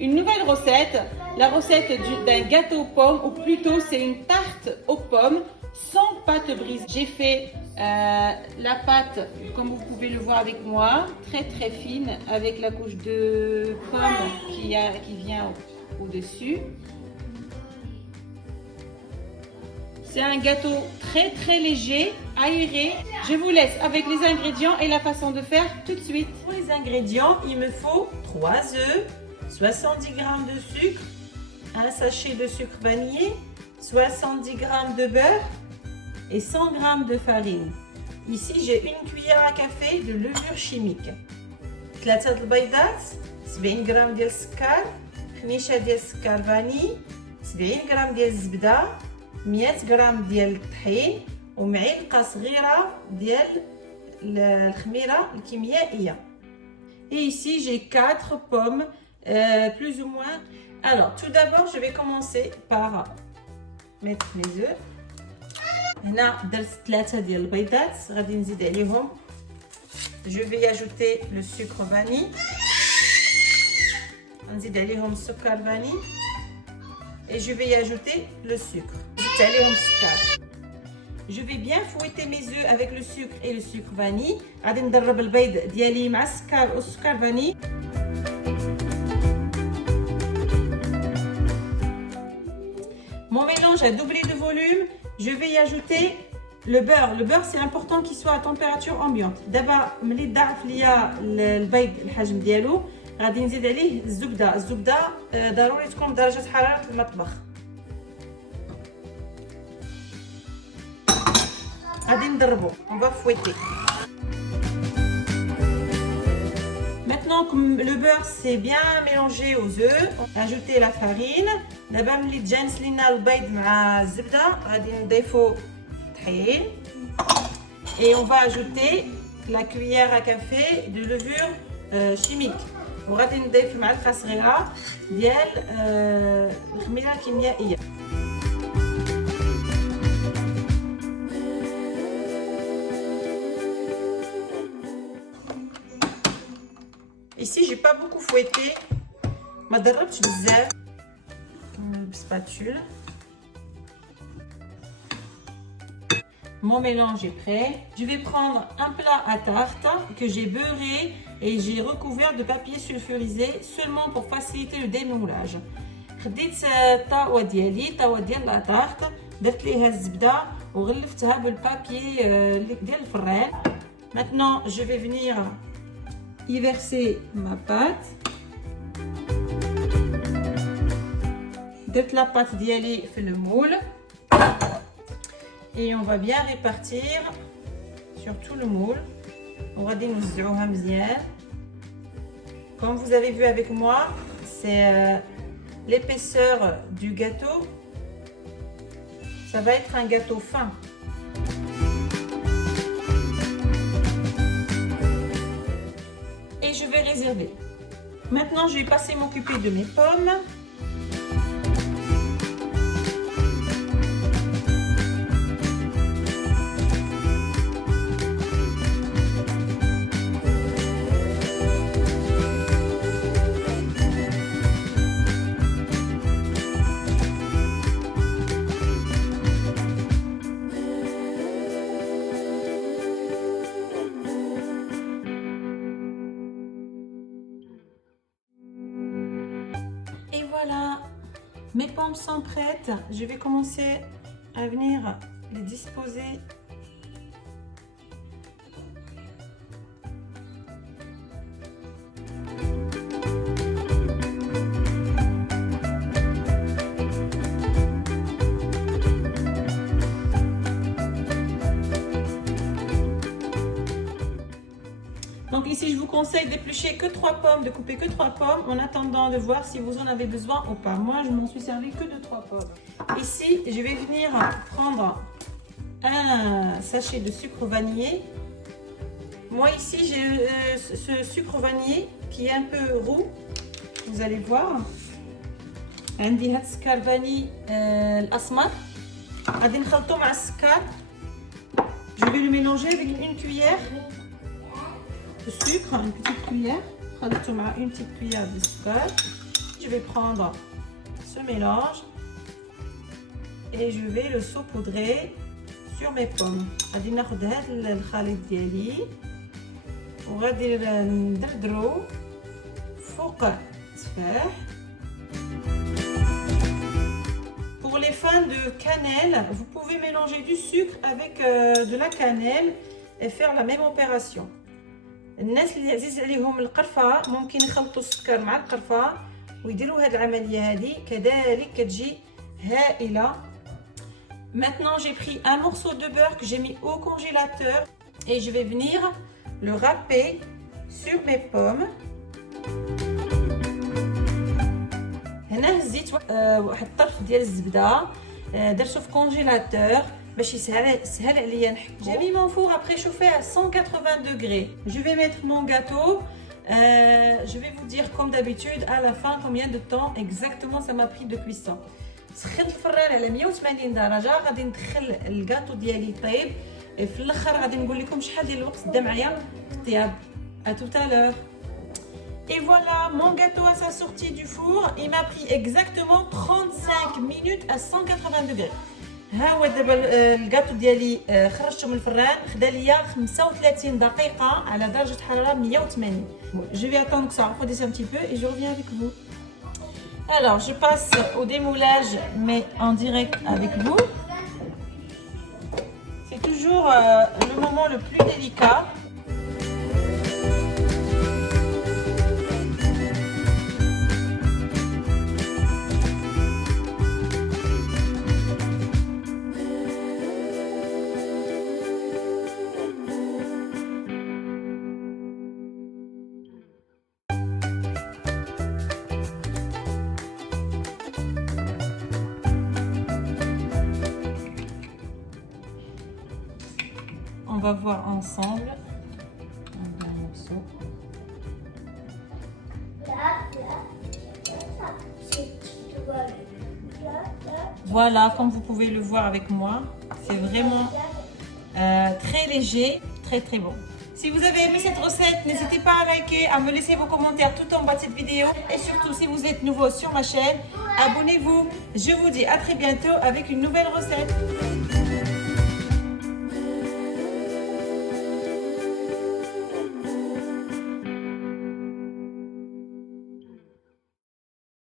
une nouvelle recette, la recette d'un gâteau aux pommes, ou plutôt c'est une tarte aux pommes sans pâte brise. J'ai fait la pâte, comme vous pouvez le voir avec moi, très très fine, avec la couche de pommes qui vient au-dessus. C'est un gâteau très très léger, aéré. Je vous laisse avec les ingrédients et la façon de faire tout de suite. Pour les ingrédients, il me faut 3 œufs, 70 g de sucre, un sachet de sucre vanillé, 70 g de beurre et 100 g de farine. Ici, j'ai une cuillère à café de levure chimique. 3 البيضات, 70 g ديال السكر, خميشه ديال السكر فاني, 70 g ديال الزبده, 100 غرام ديال الطحين ومعلقه صغيره ديال الخميره الكيميائيه. Et ici j'ai 4 pommes plus ou moins. Alors tout d'abord je vais commencer par mettre les œufs. هنا درت 3 ديال البيضات غادي نزيد عليهم. Je vais y ajouter le sucre vanille. نزيد عليهم السكر فاني. Et je vais y ajouter le sucre. Je vais bien fouetter mes œufs avec le sucre et le sucre vanille. غادي ندرب البيض ديالي مع السكر والسكر فاني. Mon mélange a doublé de volume. Je vais y ajouter le beurre. Le beurre c'est important qu'il soit à température ambiante. دابا ملي ضعف ليا البيض الحجم ديالو غادي نزيد عليه الزبده. الزبده ضروري تكون بدرجه حراره المطبخ. غادي نضربو. On va fouetter. Maintenant comme le beurre c'est bien mélangé aux œufs, ajouter la farine. دابا ملي تجانس لينا البيض مع الزبده غادي نضيفو الطحين. Et on va ajouter la cuillère à café de levure chimique. وغادي نضيف معلقه صغيره ديال الخميره الكيميائيه. Ici j'ai pas beaucoup fouetté, ما ضربتش بزاف. Spatule. Mon mélange est prêt. Je vais prendre un plat à tarte que j'ai beurré et j'ai recouvert de papier sulfurisé seulement pour faciliter le démoulage. خديت الطاوة ديالي طاوة ديال لا طارت درت ليها الزبدة وغلفتها بالبابي ديال الفران. Maintenant je vais venir y verser ma pâte. درت la pâte ديالي في المول. Et on va bien répartir sur tout le moule. وغادي نوزعوها مزيان. Comme vous avez vu avec moi, c'est l'épaisseur du gâteau. Ça va être un gâteau fin. Et je vais réserver. Maintenant, je vais passer m'occuper de mes pommes. Et voilà, mes pommes sont prêtes. Je vais commencer à venir les disposer. Donc ici, je vous conseille d'éplucher que 3 pommes, de couper que 3 pommes en attendant de voir si vous en avez besoin ou pas. Moi, je m'en suis servi que de 3 pommes. Ici, je vais venir prendre un sachet de sucre vanillé. Moi ici, j'ai ce sucre vanillé qui est un peu roux. Vous allez voir. عندي هاد السكر فاني الأسمر. غادي نخلطو مع السكر. Je vais le mélanger avec une cuillère de sucre, une petite cuillère. خلطته مع une petite cuillère de sucre. Je je vais prendre ce mélange et je vais le saupoudrer sur mes pommes. غادي ناخذ هذا الخليط ديالي وغادي ندردرو فوق التفاح. Pour les fans de cannelle, vous pouvez mélanger du sucre avec de la cannelle et faire la même opération. الناس اللي عزيز عليهم القرفة ممكن يخلطوا السكر مع القرفة ويديروا هذه العملية هذه كذلك كتجي هائلة. Maintenant j'ai pris un morceau de beurre que j'ai mis au congélateur et je vais venir le râper sur mes pommes. هنا هزيت واحد الطرف ديال الزبدة درتو في كونجيلاتور باش يسهل عليا نحكو. J'ai mis mon four à préchauffer à 180 degrés. Je vais mettre mon gâteau. Je vais vous dire comme d'habitude à la fin combien de temps exactement ça m'a pris de cuisson. سخنت الفران على 180 درجة غادي ندخل الكاطو ديالي يطيب. في الاخر غادي نقول لكم شحال ديال الوقت دا معايا في الطياب. À tout à l'heure. Et voilà, mon gâteau à sa sortie du four, il m'a pris exactement 35 minutes à 180 degrés. ها هو دابا الكاطو ديالي خرجته من الفران خدا ليا 35 دقيقة على درجة حرارة 180. Je vais attendre que ça refroidisse un petit peu et je reviens avec vous. Alors, je passe au démoulage mais en direct avec vous. C'est toujours le moment le plus délicat. On va voir ensemble. Un morceau. Voilà, comme vous pouvez le voir avec moi, c'est vraiment très léger, très très bon. Si vous avez aimé cette recette, n'hésitez pas à liker, à me laisser vos commentaires tout en bas de cette vidéo. Et surtout, si vous êtes nouveau sur ma chaîne, abonnez-vous. Je vous dis à très bientôt avec une nouvelle recette.